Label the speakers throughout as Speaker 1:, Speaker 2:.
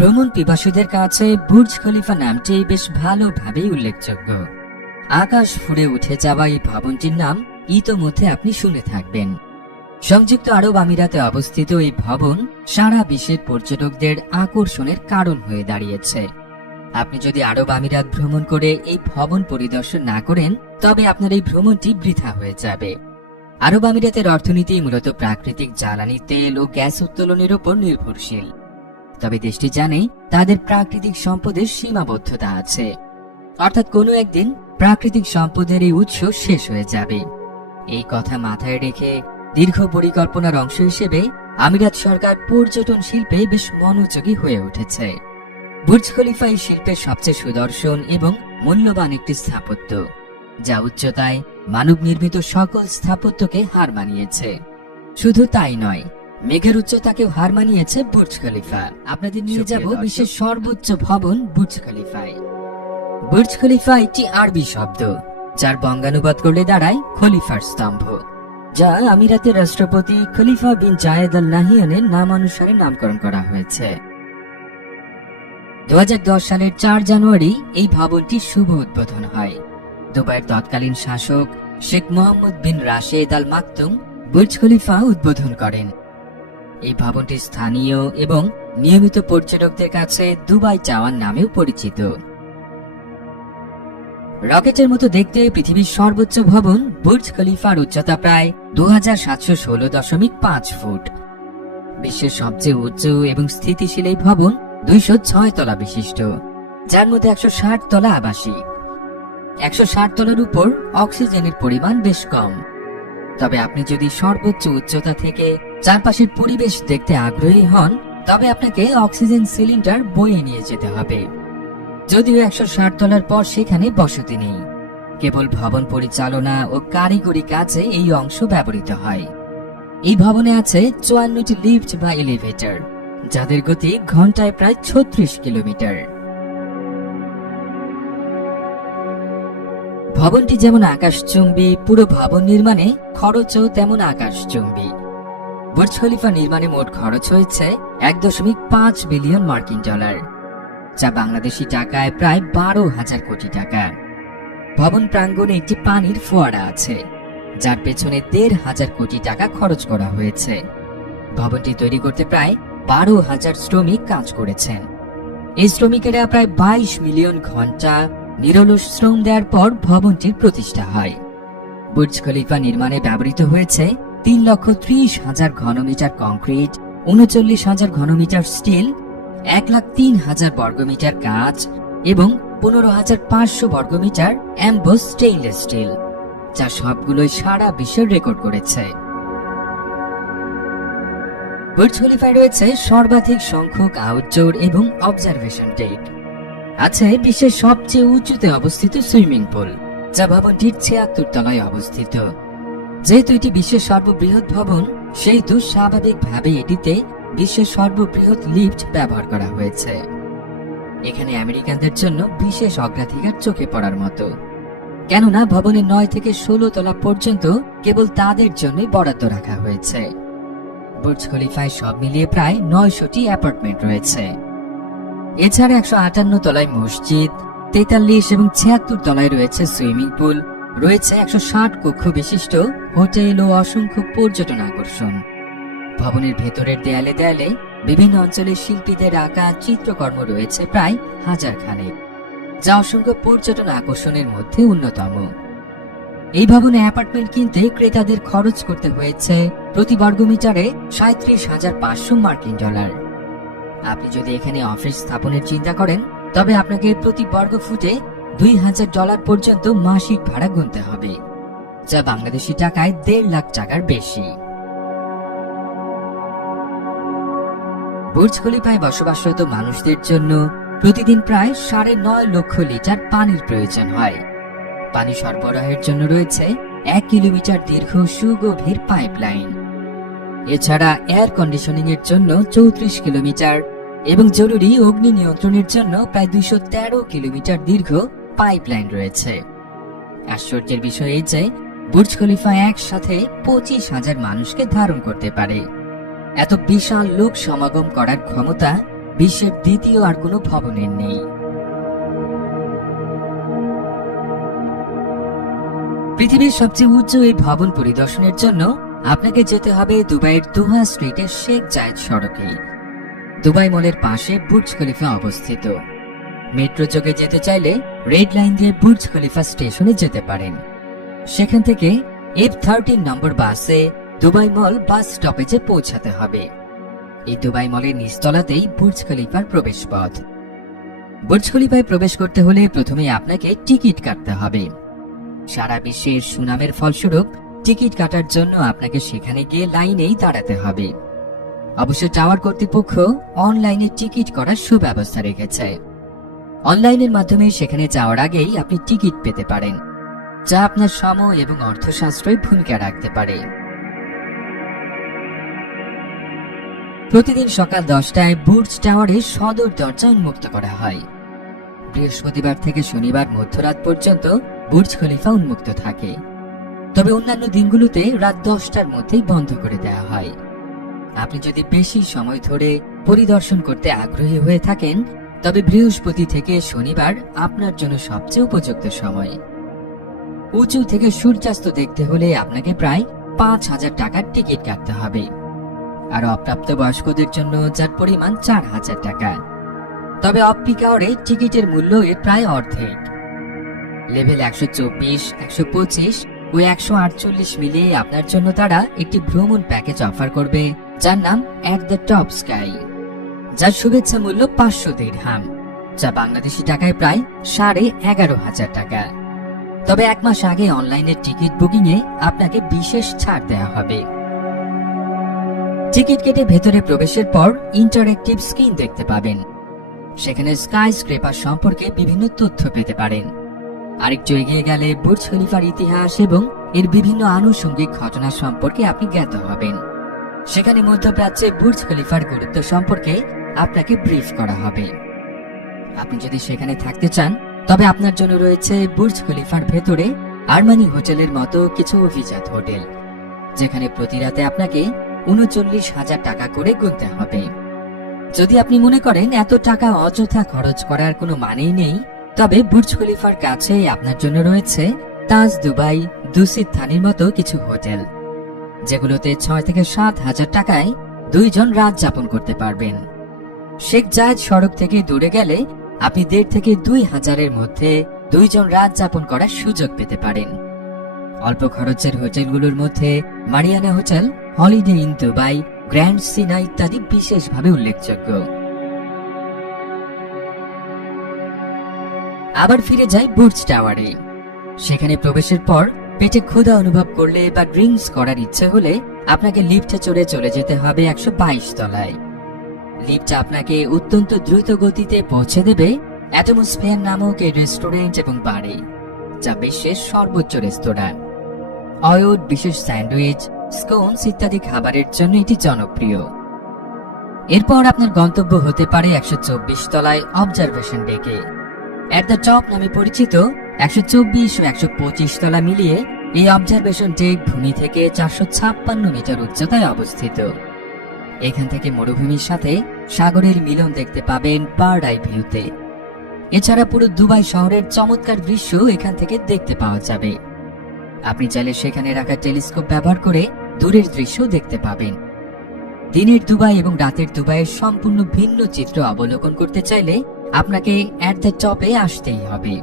Speaker 1: ভ্রমণ পিপাসুদের কাছে Burj Khalifa নামটি বেশ ভালোভাবেই উল্লেখযোগ্য। আকাশ ফুড়ে উঠে যাওয়া এই ভবনটির নাম ইতোমধ্যে আপনি শুনে থাকবেন। সংযুক্ত আরব আমিরাতে অবস্থিত এই ভবন সারা বিশ্বের পর্যটকদের আকর্ষণের কারণ হয়ে দাঁড়িয়েছে। আপনি যদি আরব আমিরাত ভ্রমণ করে এই ভবন পরিদর্শন না করেন, তবে আপনার এই ভ্রমণটি বৃথা হয়ে যাবে। আরব আমিরাতের অর্থনীতি মূলত প্রাকৃতিক জ্বালানি, তেল ও গ্যাস উত্তোলনের উপর নির্ভরশীল। তবে দেশটি জানে তাদের প্রাকৃতিক সম্পদের সীমাবদ্ধতা আছে। অর্থাৎ কোনো একদিন প্রাকৃতিক সম্পদের এই উৎস শেষ হয়ে যাবে। এই কথা মাথায় রেখে দীর্ঘ পরিকল্পনার অংশ হিসেবে আমিরাত সরকার পর্যটন শিল্পে বেশ মনোযোগী হয়ে উঠেছে। বুর্জ খলিফা এই শিল্পের সবচেয়ে সুদর্শন এবং মূল্যবান একটি স্থাপত্য, যা উচ্চতায় মানব নির্মিত সকল স্থাপত্যকে হার মানিয়েছে। শুধু তাই নয় মেঘের উচ্চতাকেও হার মানিয়েছে বুর্জ খলিফা। আপনাদের নিয়ে যাব বিশ্বের সর্বোচ্চ ভবন বুর্জ খলিফায়। বুর্জ খলিফা একটি আরবি শব্দ যার বঙ্গানুবাদ করলে দাঁড়ায় খলিফার স্তম্ভ যা আমিরাতের রাষ্ট্রপতি খলিফা বিন জায়েদ আল নাহিয়ানের নামানুসারে নামকরণ করা হয়েছে। দু হাজার দশ সালের চার জানুয়ারি এই ভবনটি শুভ উদ্বোধন হয়। দুবাইয়ের তৎকালীন শাসক Sheikh Mohammed bin Rashid Al Maktoum Burj Khalifa উদ্বোধন করেন। এই ভবনটি স্থানীয় এবং নিয়মিত পর্যটকদের কাছে দুবাই চাওয়ার নামেও পরিচিত। রকেটের মতো দেখতে পৃথিবীর সর্বোচ্চ ভবন বুর্জ খলিফার উচ্চতা প্রায় দু দশমিক পাঁচ ফুট। বিশ্বের সবচেয়ে উচ্চ এবং স্থিতিশীল এই ভবন দুইশো ছয় তলা বিশিষ্ট, যার মধ্যে একশো ষাট তলা আবাসিক। একশো ষাট তলার উপর অক্সিজেনের পরিমাণ বেশ কম। তবে আপনি যদি সর্বোচ্চ উচ্চতা থেকে চারপাশের পরিবেশ দেখতে আগ্রহী হন, তবে আপনাকে অক্সিজেন সিলিন্ডার বয়ে নিয়ে যেতে হবে। যদিও একশো ষাট তলার পর সেখানে বসতি নেই। কেবল ভবন পরিচালনা ও কারিগরি কাজে এই অংশ ব্যবহৃত হয়। এই ভবনে আছে চুয়ান্নটি লিফট বা এলিভেটর, যাদের গতি ঘন্টায় প্রায় ছত্রিশ কিলোমিটার। ভবনটি যেমন আকাশচুম্বী, পুরো ভবন নির্মাণে খরচও তেমন আকাশচুম্বী। বুর্জ খলিফা নির্মাণে মোট খরচ হয়েছে এক দশমিক পাঁচ বিলিয়ন মার্কিন ডলার, যা বাংলাদেশি টাকায় প্রায় বারো হাজার কোটি টাকা ভবন প্রাঙ্গণে একটি পানির ফোয়ারা আছে, যার পেছনে দেড় হাজার কোটি টাকা খরচ করা হয়েছে। ভবনটি তৈরি করতে প্রায় বারো হাজার শ্রমিক কাজ করেছেন। এই শ্রমিকেরা প্রায় বাইশ মিলিয়ন ঘণ্টা নিরলস শ্রম দেওয়ার পর ভবনটির প্রতিষ্ঠা হয়। বুর্জ খলিফা নির্মাণে ব্যবহৃত হয়েছে তিন লক্ষ ত্রিশ হাজার ঘনমিটার কংক্রিট, উনচল্লিশ হাজার ঘনমিটার স্টিল, এক লাখ তিন হাজার বর্গমিটার কাঁচ এবং পনেরো হাজার পাঁচশো বর্গমিটার অ্যাম্বোস স্টেইনলেস স্টিল, যা সবগুলোই সারা বিশ্বের রেকর্ড করেছে। বুর্জ খলিফায় রয়েছে সর্বাধিক সংখ্যক আউটডোর এবং অবজারভেশন ডেক আছে বিশ্বের সবচেয়ে উঁচুতে অবস্থিত সুইমিং পুল, যা ভবনটির ছিয়াত্তর তলায় অবস্থিত। যেহেতু এটি বিশ্বের সর্ববৃহৎ ভবন, সেহেতু স্বাভাবিকভাবে এটিতে বিশ্বের সর্ববৃহৎ লিফট ব্যবহার করা হয়েছে। এখানে আমেরিকানদের জন্য বিশেষ অগ্রাধিকার চোখে পড়ার মতো। কেননা, ভবনের নয় থেকে ষোলো তলা পর্যন্ত কেবল তাদের জন্যই বরাদ্দ রাখা হয়েছে। বুর্জ খলিফায় সব মিলিয়ে প্রায় নয়শটি অ্যাপার্টমেন্ট রয়েছে। এছাড়া একশো আটান্ন তলায় মসজিদ, তেতাল্লিশ এবং ছিয়াত্তর তলায় রয়েছে সুইমিং পুল, রয়েছে একশো ষাট কক্ষ বিশিষ্ট হোটেল ও অসংখ্য পর্যটন আকর্ষণ। ভবনের ভেতরের দেয়ালে দেয়ালে বিভিন্ন অঞ্চলের শিল্পীদের আঁকা চিত্রকর্ম রয়েছে প্রায় হাজার খানেক যা অসংখ্য পর্যটন আকর্ষণের মধ্যে অন্যতম। এই ভবনে অ্যাপার্টমেন্ট কিনতে ক্রেতাদের খরচ করতে হয়েছে প্রতি বর্গমিটারে সাঁত্রিশ হাজার পাঁচশো মার্কিন ডলার। আপনি যদি এখানে অফিস স্থাপনের চিন্তা করেন, তবে আপনাকে প্রতি বর্গ ফুটে দুই হাজার ডলার পর্যন্ত মাসিক ভাড়া গুনতে হবে, যা বাংলাদেশি টাকায় দেড় লাখ টাকার বেশি। বুর্জ খলিফায় বসবাসরত মানুষদের জন্য প্রতিদিন প্রায় সাড়ে নয় লক্ষ লিটার পানির প্রয়োজন হয়। পানি সরবরাহের জন্য রয়েছে এক কিলোমিটার দীর্ঘ সুগভীর পাইপলাইন। এছাড়া এয়ার কন্ডিশনিং এর জন্য চৌত্রিশ কিলোমিটার এবং জরুরি অগ্নি নিয়ন্ত্রণের জন্য প্রায় দুইশো তেরো কিলোমিটার দীর্ঘ পাইপলাইন রয়েছে। আশ্চর্যের বিষয় এই যে বুর্জ খলিফা একসাথে পঁচিশ হাজার মানুষকে ধারণ করতে পারে। এত বিশাল লোক সমাগম করার ক্ষমতা বিশ্বের দ্বিতীয় আর কোনো ভবনের নেই। পৃথিবীর সবচেয়ে উচ্চ এই ভবন পরিদর্শনের জন্য আপনাকে যেতে হবে দুবাইয়ের দুহা স্ট্রিটের শেখ জায়েদ সড়কে। দুবাই মলের পাশে বুর্জ খলিফা অবস্থিত। মেট্রো যোগে যেতে চাইলে রেড লাইন দিয়ে বুর্জ খলিফা স্টেশনে যেতে পারেন। সেখান থেকে এফ থার্টিন নম্বর বাসে দুবাই মল বাস স্টপেজে পৌঁছাতে হবে। এই দুবাই মলের নিচতলাতেই বুর্জ খলিফার প্রবেশ পথ বুর্জ খলিফায় প্রবেশ করতে হলে প্রথমে আপনাকে টিকিট কাটতে হবে। সারা বিশ্বের সুনামের ফলস্বরূপ টিকিট কাটার জন্য আপনাকে সেখানে গিয়ে লাইনেই দাঁড়াতে হবে। অবশ্য টাওয়ার কর্তৃপক্ষ অনলাইনে টিকিট করার সুব্যবস্থা রেখেছে। অনলাইনের মাধ্যমে সেখানে যাওয়ার আগেই আপনি টিকিট পেতে পারেন, যা আপনার সময় এবং অর্থশাস্ত্রে ভূমিকা রাখতে পারে। প্রতিদিন সকাল দশটায় বুর্জ টাওয়ারের সদর দরজা উন্মুক্ত করা হয়। বৃহস্পতিবার থেকে শনিবার মধ্যরাত পর্যন্ত বুর্জ খলিফা উন্মুক্ত থাকে। তবে অন্যান্য দিনগুলোতে রাত দশটার মধ্যেই বন্ধ করে দেওয়া হয়। আপনি যদি বেশি সময় ধরে পরিদর্শন করতে আগ্রহী হয়ে থাকেন, তবে বৃহস্পতি থেকে শনিবার আপনার জন্য সবচেয়ে উপযুক্ত সময়। উঁচু থেকে সূর্যাস্ত দেখতে হলে আপনাকে প্রায় পাঁচ হাজার টাকার টিকিট কাটতে হবে। আর অপ্রাপ্ত বয়স্কদের জন্য যার পরিমাণ চার হাজার টাকা। তবে অফ পিক আওয়ারে টিকিটের মূল্য এর প্রায় অর্ধেক। লেভেল একশো চব্বিশ, একশো পঁচিশ ও একশো আটচল্লিশ মিলিয়ে আপনার জন্য তারা একটি ভ্রমণ প্যাকেজ অফার করবে, যার নাম অ্যাট দ্য টপ স্কাই যার শুভেচ্ছা মূল্য পাঁচশো দিরহাম যা বাংলাদেশি টাকায় প্রায় সাড়ে এগারো হাজার টাকা। তবে এক মাস আগে অনলাইনে টিকিট বুকিং এ আপনাকে বিশেষ ছাড় দেওয়া হবে। টিকিট কেটে ভেতরে প্রবেশের পর ইন্টারেক্টিভ স্ক্রিন দেখতে পাবেন। সেখানে স্কাই স্ক্রেপার সম্পর্কে বিভিন্ন তথ্য পেতে পারেন। আরেকটু এগিয়ে গেলে বুর্জ খলিফার ইতিহাস এবং এর বিভিন্ন আনুষঙ্গিক ঘটনা সম্পর্কে আপনি জ্ঞাত হবেন। সেখানে মধ্যপ্রাচ্যে বুর্জ খলিফার গুরুত্ব সম্পর্কে আপনাকে ব্রিফ করা হবে। আপনি যদি সেখানে থাকতে চান, তবে আপনার জন্য রয়েছে বুর্জ খলিফার ভেতরে আরমানি হোটেলের মতো কিছু অভিজাত হোটেল, যেখানে প্রতি রাতে আপনাকে উনচল্লিশ হাজার টাকা করে গুনতে হবে। যদি আপনি মনে করেন এত টাকা অযথা খরচ করার কোনো মানেই নেই তবে বুর্জ খলিফার কাছে আপনার জন্য রয়েছে তাজ দুবাই দুসিদ থানির মতো কিছু হোটেল, যেগুলোতে ছয় থেকে সাত হাজার টাকায় দুইজন রাত যাপন করতে পারবেন। শেখ জায়েদ সড়ক থেকে দূরে গেলে আপনি দেড় থেকে দুই হাজারের মধ্যে দুইজন রাত যাপন করার সুযোগ পেতে পারেন। অল্প খরচের হোটেলগুলোর মধ্যে Mariana hotel, Holiday Inn Dubai, Grand Sina ইত্যাদি বিশেষভাবে উল্লেখযোগ্য। আবার ফিরে যাই বুর্জ টাওয়ারে। সেখানে প্রবেশের পর পেটে ক্ষুধা অনুভব করলে বা ড্রিঙ্কস করার ইচ্ছে হলে আপনাকে লিফটে চড়ে চলে যেতে হবে একশো বাইশ তলায়। লিফট আপনাকে অত্যন্ত দ্রুত গতিতে পৌঁছে দেবে অ্যাটমোস্ফিয়ার নামক এই রেস্টুরেন্ট এবং বাড়ি যা বিশ্বের সর্বোচ্চ রেস্তোরাঁ। অয়ুড, বিশেষ স্যান্ডউইচ, স্কোনস ইত্যাদি খাবারের জন্য এটি জনপ্রিয়। এরপর আপনার গন্তব্য হতে পারে একশো চব্বিশ তলায় অবজারভেশন ডেকে। অ্যাট দ্য টপ নামে পরিচিত একশো চব্বিশ ও একশো পঁচিশ তলা মিলিয়ে এই অবজারভেশন ডেক ভূমি থেকে চারশো ছাপ্পান্ন মিটার উচ্চতায় অবস্থিত। এখান থেকে মরুভূমির সাথে সাগরের মিলন দেখতে পাবেন বার্ড আই ভিউতে এছাড়া পুরো দুবাই শহরের চমৎকার দৃশ্য এখান থেকে দেখতে পাওয়া যাবে। আপনি চাইলে সেখানে রাখা টেলিস্কোপ ব্যবহার করে দূরের দৃশ্য দেখতে পাবেন। দিনের দুবাই এবং রাতের দুবাইয়ের সম্পূর্ণ ভিন্ন চিত্র অবলোকন করতে চাইলে আপনাকে অ্যাট দ্য টপে আসতেই হবে।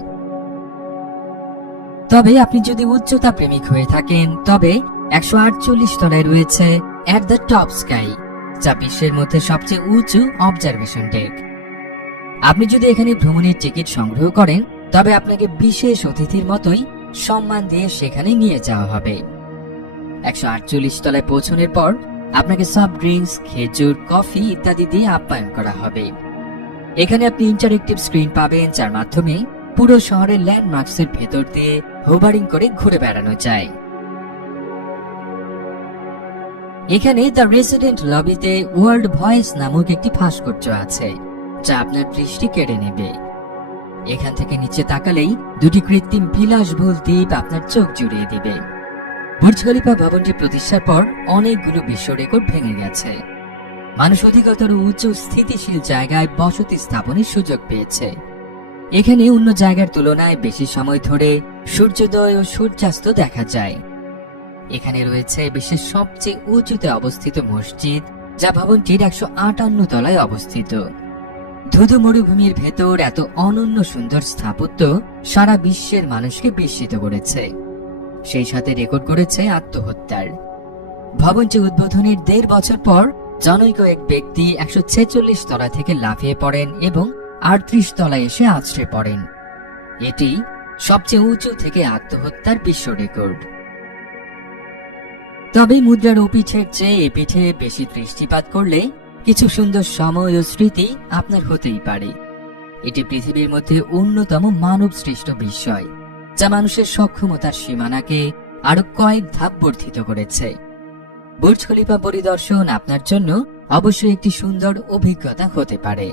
Speaker 1: তবে আপনি যদি উচ্চতা প্রেমিক হয়ে থাকেন, তবে একশো আটচল্লিশ তলায় রয়েছে অ্যাট দ্য টপ স্কাই যা বিশ্বের মধ্যে সবচেয়ে উঁচু অবজারভেশন ডেক আপনি যদি এখানে ভ্রমণের টিকিট সংগ্রহ করেন, তবে আপনাকে বিশেষ অতিথির মতোই সম্মান দিয়ে সেখানে নিয়ে যাওয়া হবে। একশো আটচল্লিশ তলায় পৌঁছানোর পর আপনাকে সফট ড্রিঙ্কস খেজুর কফি ইত্যাদি দিয়ে আপ্যায়ন করা হবে। এখানে আপনি ইন্টারেক্টিভ স্ক্রিন পাবেন, যার মাধ্যমে পুরো শহরের ল্যান্ডমার্কস এর ভেতর দিয়ে হোভারিং করে ঘুরে বেড়ানো যায়। এখানে দ্য রেসিডেন্ট লবিতে ওয়ার্ল্ড ভয়েস নামক একটি ভাস্কর্য আছে, যা আপনার দৃষ্টি কেড়ে নেবে। এখান থেকে নিচে তাকালেই দুটি কৃত্রিম বিলাসবহুল দ্বীপ আপনার চোখ জুড়িয়ে দিবে। বুর্জ খলিফা ভবনটি প্রতিষ্ঠার পর অনেকগুলো বিশ্ব রেকর্ড ভেঙে গেছে। মানুষ অধিকতর উচ্চ স্থিতিশীল জায়গায় বসতি স্থাপনের সুযোগ পেয়েছে। এখানে অন্য জায়গার তুলনায় বেশি সময় ধরে সূর্যোদয় ও সূর্যাস্ত দেখা যায়। এখানে রয়েছে বিশ্বের সবচেয়ে উঁচুতে অবস্থিত মসজিদ, যা ভবনটির একশো আটান্ন তলায় অবস্থিত। ধুধু মরুভূমির ভেতর এত অনন্য সুন্দর স্থাপত্য সারা বিশ্বের মানুষকে বিস্মিত করেছে। সেই সাথে রেকর্ড করেছে আত্মহত্যার। ভবনটি উদ্বোধনের দেড় বছর পর জনৈক এক ব্যক্তি একশো ছেচল্লিশ তলা থেকে লাফিয়ে পড়েন এবং আটত্রিশ তলায় এসে আছড়ে পড়েন। এটি সবচেয়ে উঁচু থেকে আত্মহত্যার বিশ্ব রেকর্ড। তবে মুদ্রার পিঠের চেয়ে এ পিঠে বেশি দৃষ্টিপাত করলে কিছু সুন্দর সময় ও স্মৃতি আপনার হতেই পারে। এটি পৃথিবীর মধ্যে অন্যতম মানব সৃষ্ট বিষয় যা মানুষের সক্ষমতার সীমানাকে আরও কয়েক ধাপ বর্ধিত করেছে। বুর্জ খলিফা পরিদর্শন আপনার জন্য অবশ্যই একটি সুন্দর অভিজ্ঞতা হতে পারে।